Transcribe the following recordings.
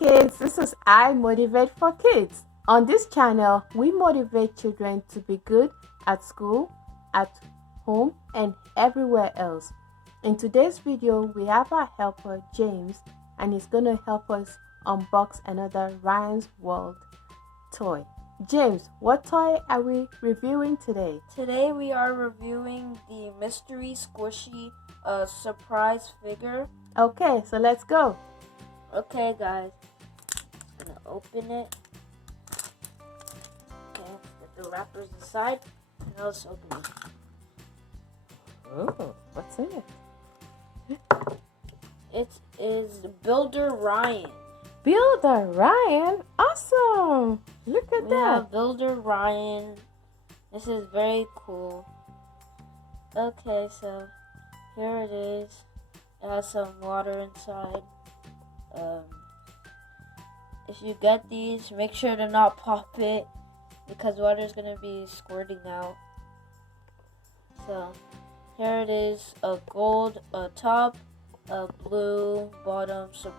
kids, this is I Motivate for Kids. On this channel, we motivate children to be good at school, at home, and everywhere else. In today's video, we have our helper James, and he's going to help us unbox another Ryan's World toy. James, what toy are we reviewing today? Today we are reviewing the Mystery Squishy surprise figure. Okay, so let's go. Okay guys, I'm gonna open it. Okay, put the wrappers aside, and now let's open it. Oh, what's in it? It is Builder Ryan. Builder Ryan, awesome! Look at We that. have Builder Ryan. This is very cool. Okay, so here it is. It has some water inside. If you get these, make sure to not pop it because water is gonna be squirting out. So here it is: a gold top, a blue bottom, some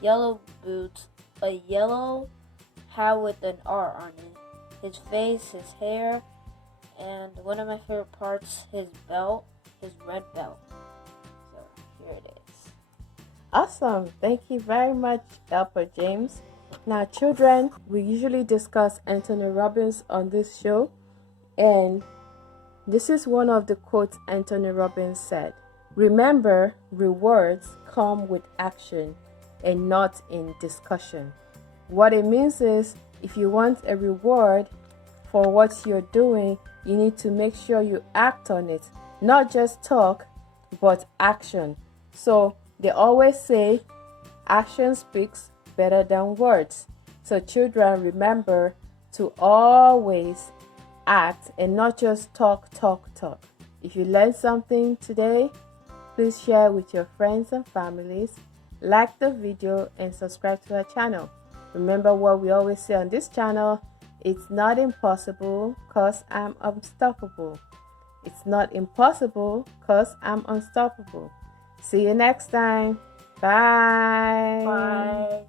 yellow boots, a yellow hat with an R on it, his face, his hair, and one of my favorite parts, his belt, his red belt. So here it is. Awesome. Thank you very much, Helper James. Now, children, we usually discuss Anthony Robbins on this show, and this is one of the quotes Anthony Robbins said. Remember, rewards come with action and not in discussion. What it means is, if you want a reward for what you're doing, you need to make sure you act on it. Not just talk, but action. So they always say, action speaks better than words. So children, remember to always act and not just talk. If you learned something today, please share with your friends and families, like the video, and subscribe to our channel. Remember what we always say on this channel: it's not impossible because I'm unstoppable. It's not impossible because I'm unstoppable. See you next time. Bye. Bye.